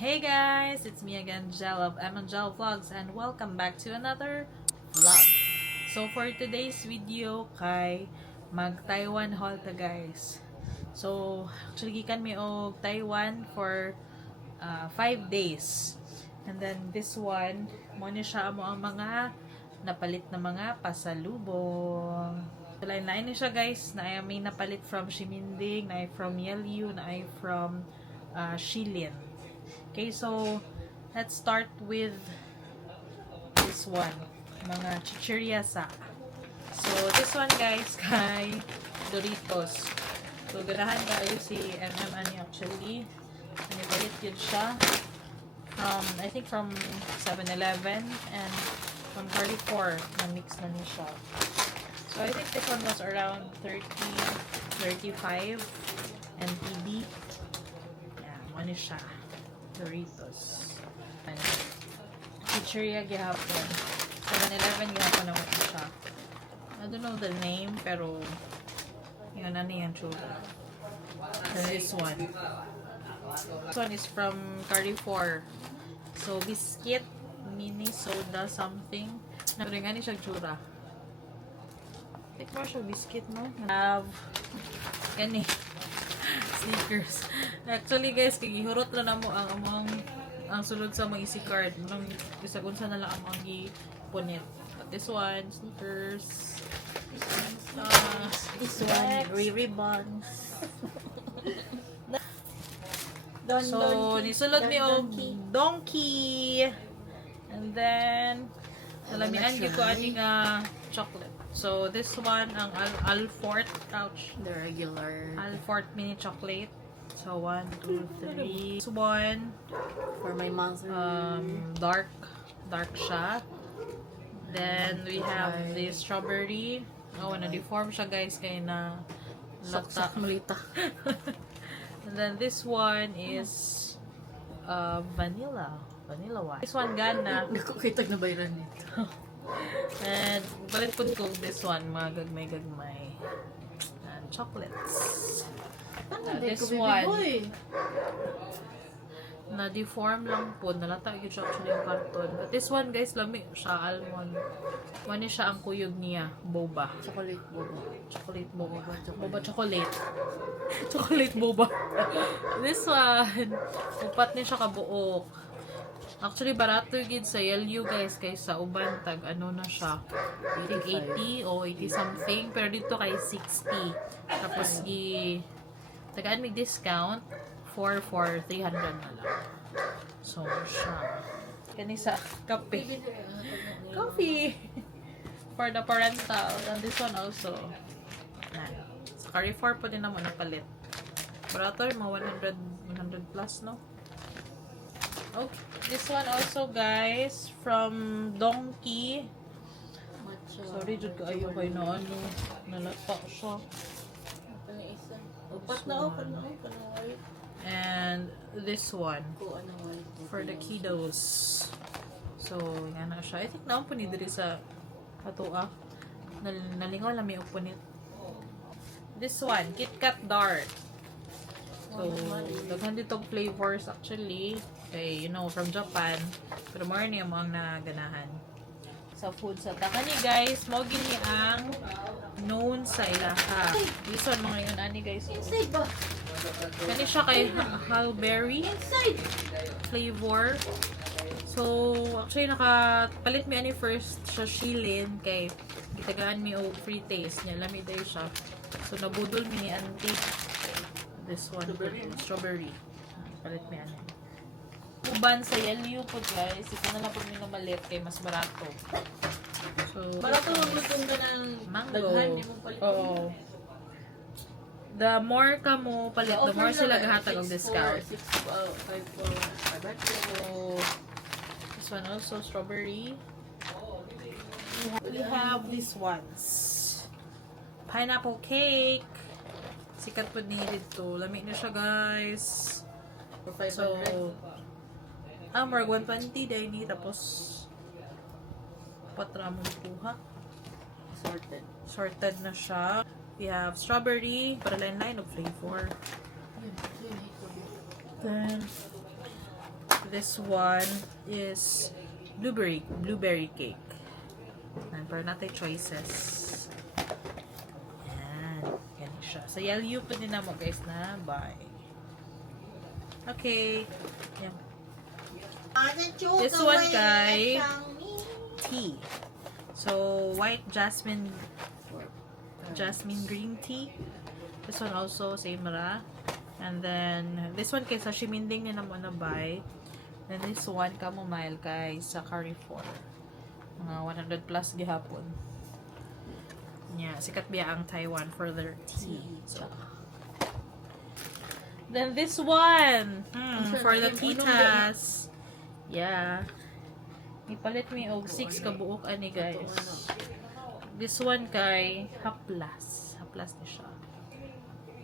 Hey guys, it's me again, Jel of Jel Vlogs, and welcome back to another vlog. So for today's video, kay mag-Taiwan haul ta guys. So actually gikan mi og Taiwan for 5 days. And then this one, mo ni siya mo ang mga napalit na mga pasalubong. So lain-lain ni siya guys, na ay may napalit from Shiminding, na ay from Yelyu, na ay from Shilin. Okay, so let's start with this one, mga chichirya sa. So this one guys, kay Doritos. So ganahan kayo si MM ani actually. Nanibalit yun siya from, I think from 7-Eleven and from 34 na mix na ni siya. So I think this one was around 35 NTD. Yeah, ano siya. Doritos. Ano. Chichirya gihapon. 7-Eleven gihapon naman siya. I don't know the name, pero yun, ano yan, chula. And this one. This one is from Carrefour. So, biscuit, mini soda, something. Naringan siya chura. Take mo siya biscuit, no? Have, gani. Sneakers. Actually guys, kagihurot na mo ang sulod sa mga easy card. Nang isagunsa na lang ang mga gipunit. But this one, sneakers. This one, ribbons. So, nisulod mi og donkey. And then, nalamian gyud ko ani nga chocolate. So, this one, ang Alfort, ouch. The regular. Alfort mini chocolate. So, 1, 2, 3. This one, For my mother. dark siya. Then, we have the strawberry. Oh, na-deform siya guys, kaya na Saksak malita. And then, this one is vanilla one. This one, gana. Hindi ko kitag na bayran nito. And balik po ko this one, mga gagmay. And chocolates. This one, na-deform lang po. Nalata yung actually yung karton. But this one, guys, lami siya, almond. One siya ang kuyog niya, boba. Chocolate boba. Chocolate boba. Boba chocolate. Chocolate boba. This one, upat niya siya kabuok. Actually, barato yun sa Yelyu, guys, kaysa uban, tag, ano na siya, I think 80 o 80 something, pero dito kay 60. Tapos, tagaan may discount, for 300 na lang. So, siya. Kani sa kape. Coffee! For the parental. And this one also. Yan. Sa Carrefour po din naman napalit. Barato yung mga 100 plus, no? Okay. This one also, guys, from Donkey. Sorry, jud kaayo kay na ano. Nalata siya. Upat na ako. And this one. For the kiddos. So, yan na siya. I think naon po ni diri sa katuwa. Nalingaw lang may upunit. This one, KitKat Dark. So, daghan ditong flavors actually. Okay, you know, from Japan. Pero more niya mo ang naganahan. Sa food sa takani guys, mo gini ang known sa ilaha. This one, mga yun, ani guys. Inside ba? Kani siya kay Halberry flavor. So, actually, nakapalit mi ani first sa Shilin kay gitagaan mi og free taste niya. Lamig day siya. So, nabudol mi ni auntie. This one, strawberry. Palit mi ani. Uban sa Yelyu po guys. Ito na lang po mi namalit kay mas barato. So, Barato ang lutong ka ng mango. daghan, di mo palit. Oo. The more ka mo palit, the more sila gahatag og discount. 654. So, this one also strawberry. We have these ones. Pineapple cake. Sikat po ni dito. Lamig na siya guys. For 500. So, more 120 dahil ni. Tapos, patra mo kuha. Sorted. Sorted na siya. We have strawberry, para line of flavor. Then, this one is blueberry cake. And para natin choices. Yan. Ganun siya. Sa Yellow pa din na mo guys na buy. Okay. Yan. This one guy, tea. So white jasmine green tea. This one also same ra. And then this one kay sa Shiminding ni namo na buy. Then this one chamomile kay sa Carrefour. Mga 100 plus gihapon. Yeah, sikat biya ang Taiwan for their tea. So, then this one for the titas. Yeah. Ipalit mi og 6 ka buok ani guys. This one kay haplas. Haplas ni siya.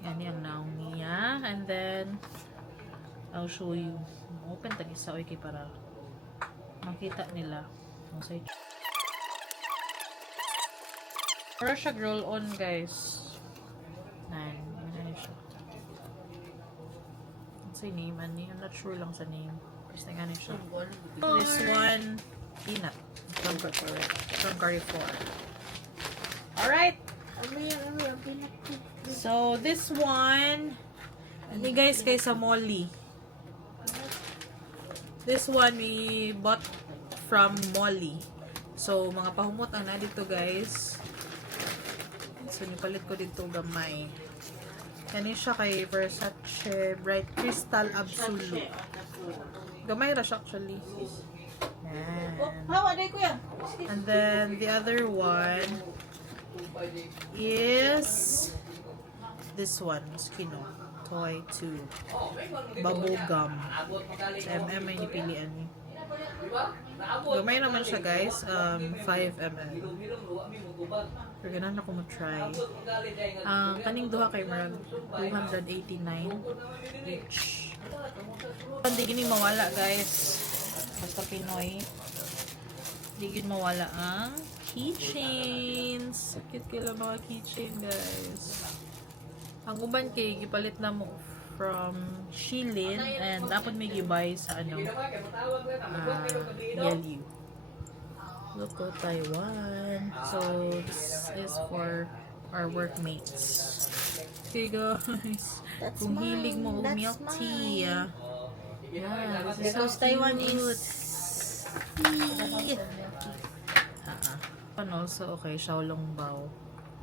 Yan yung naong niya. And then I'll show you. Open tagi sa kay para makita nila. Para siya roll on guys. Yan siya. What's the name ani? I'm not sure lang sa name. Basta nga siya. This one, peanut. From Carrefour. Alright. So, this one, hindi guys, kay sa Molly. This one, we bought from Molly. So, mga pahumot ang na dito guys. So, nipalit ko dito gamay. Kani siya kay Versace Bright Crystal Absolute. Gamay ra siya actually. Yan. And then the other one is this one, Skino Toy 2 Bubble Gum. Sa MM ay nipilian ni. Gamay naman siya guys, 5 ml. Pero ganun ako mo-try. Kaning duha kay Marag 289 each. Hindi gini mawala guys. Basta Pinoy. Hindi gini mawala ang keychains. Sakit kila mga keychain guys. Ang uban kay gipalit na mo from Shilin and dapat may gibay sa ano Yellow. Look at Taiwan. So this is for our workmates. Okay guys. Kung hilig mo og milk tea. Yeah, this is so Taiwan cute. is And also, okay, Xiaolong Bao.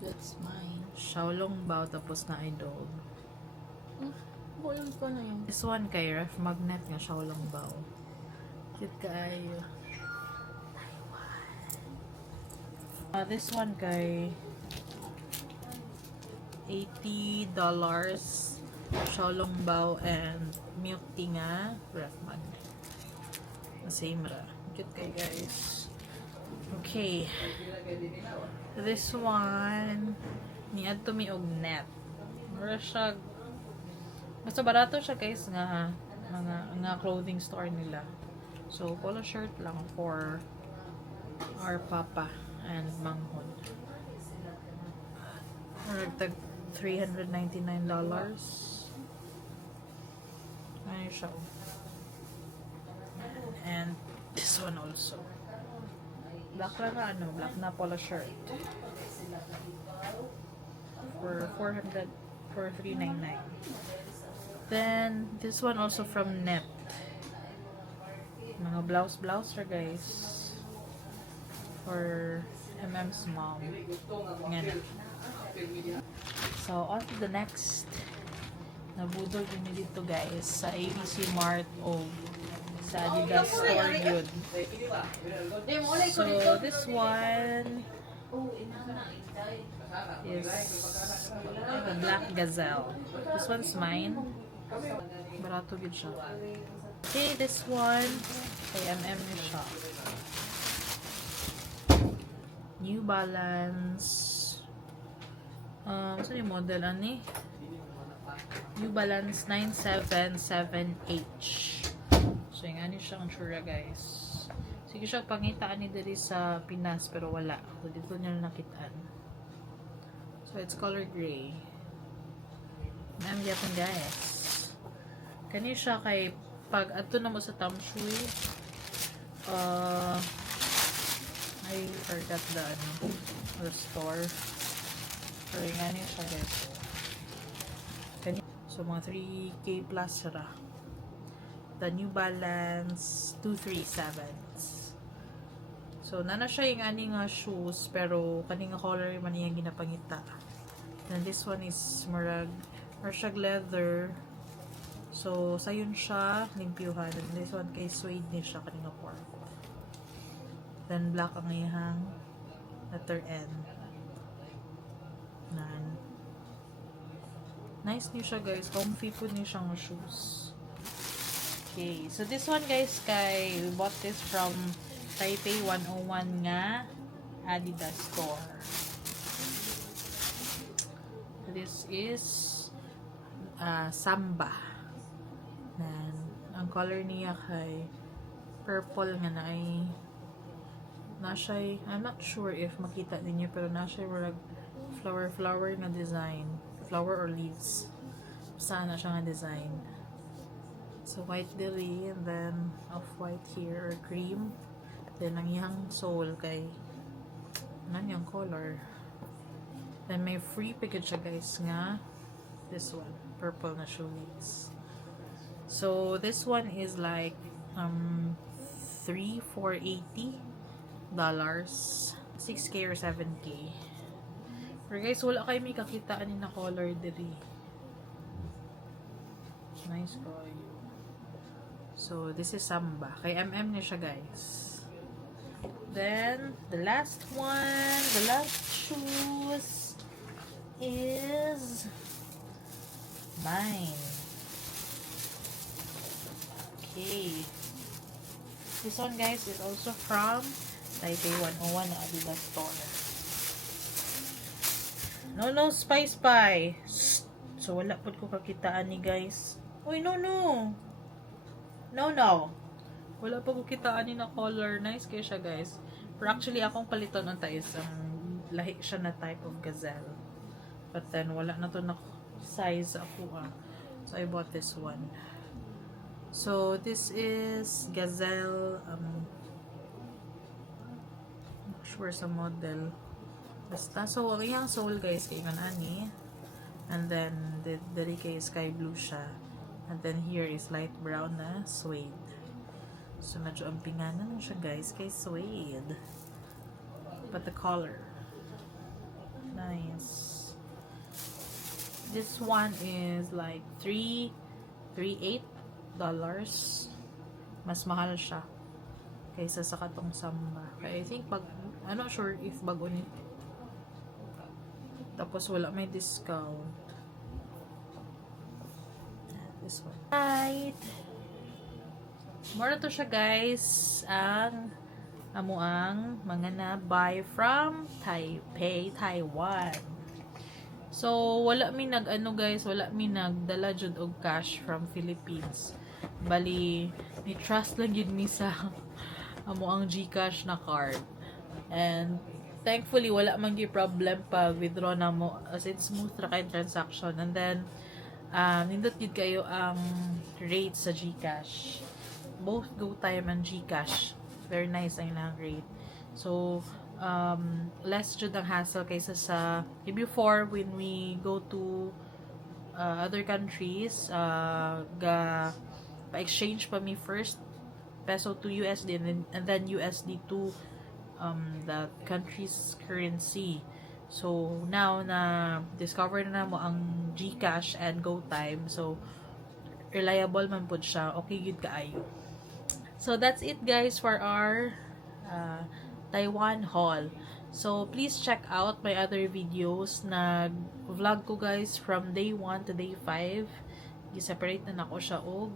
that's mine. Xiaolong Bao tapos na idol. Bulan ko na yun. This one kay ref magnet nga Xiaolong Bao. Cute kaayo. This one kay $80 Xiaolong Bao and milk tea nga ref magnet. Same ra. Cute kay guys. Okay. This one ni adto mi og net. Mura siya basta barato siya guys nga nga clothing store nila. So polo shirt lang for our papa and manghod. Tag $399. Ano siya? And this one also. Black lang na ano, black na polo shirt. For $399. Then this one also from Net. Mga blouse ra guys. For MM's mom. Ngayon. So on to the next. Nabudol din dito guys sa ABC Mart o sa Adidas store yun. So this one is the Black Gazelle. This one's mine. Barato good siya. Okay, this one kay MM ni siya. New Balance. Saan yung model ani? New Balance 977H. So yung ani siya ang tsura guys. Sige siya pangitaan ni diri sa Pinas pero wala. So dito niya nakitaan. So it's color gray. Ma'am yapon guys. Kani siya kay pag ato na mo sa Tamshui, I forgot the store. Pero nga niya siya guys. So, mga 3K plus ra. The New Balance 237s. So, nana siya yung ani nga shoes, pero kaning nga color man yung ginapangita. And this one is marag leather. So, sayon siya, limpyuhan. And this one kay suede ni siya kaning nga pork. Then, black ang iyang letter N. Nan. Nice niyo siya guys. Comfy po niyo siyang shoes. Okay. So, this one guys, we bought this from Taipei 101 nga Adidas store. This is Samba. And, ang color niya kay purple nga na ay I'm not sure if makita ninyo, pero nasa flower na design. Flower or leaves. Sana siya nga design. So, white dili, and then off-white here, or cream. Then, ang iyang sole kay yung color. Then, may free package siya guys nga. This one. Purple na shoelace. So, this one is like $3,480. 6K or 7K. Pero guys, wala kayo may kakitaan ni na color diri. Nice boy. So, this is Samba. Kay MM niya siya guys. Then, the last shoes is mine. Okay. This one guys is also from Taipei 101 na Adidas store. No, spy. So, wala po ko kakitaan ni guys. Uy, no. Wala po ko kitaan ni na color. Nice kayo siya guys. Pero actually, akong paliton ang is lahi siya na type of gazelle. But then, wala na to na size ako So, I bought this one. So, this is gazelle, not sure sa model. Basta. So, ang iyang sole guys, kay ani. And then, the kay sky blue siya. And then, here is light brown na suede. So, medyo ampinganan siya guys, kay suede. But the color, nice. This one is like $3,800. Mas mahal siya kaysa sa katong Samba. Kaya I think I'm not sure if bago ni. Tapos wala may discount. This one. Right. Mura to siya guys. Ang amuang mga na-buy from Taipei, Taiwan. So, wala mi wala mi nagdala jud og cash from Philippines. Bali, ni trust lang yun mi sa amo ang GCash na card. And thankfully wala man gi problem pag withdraw na mo, as in smooth ra kay transaction. And then nindot gid kayo ang rate sa GCash. Both GoTime and GCash, very nice ang ilang rate. So less jud ang hassle kaysa sa before when we go to other countries, pa-exchange pa mi first peso to USD and then USD to the country's currency. So now na discover na mo ang GCash and GoTime, so reliable man pud siya, okay gud kaayo. So that's it guys for our Taiwan haul. So please check out my other videos. Nag-vlog ko guys from day 1 to day 5. I-separate na nako siya og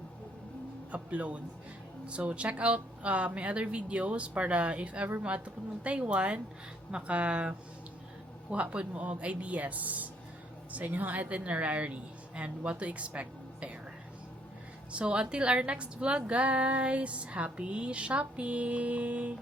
upload. So check out my other videos para if ever maato po ng Taiwan, kuha po mo og ideas sa inyong itinerary and what to expect there. So until our next vlog guys, happy shopping!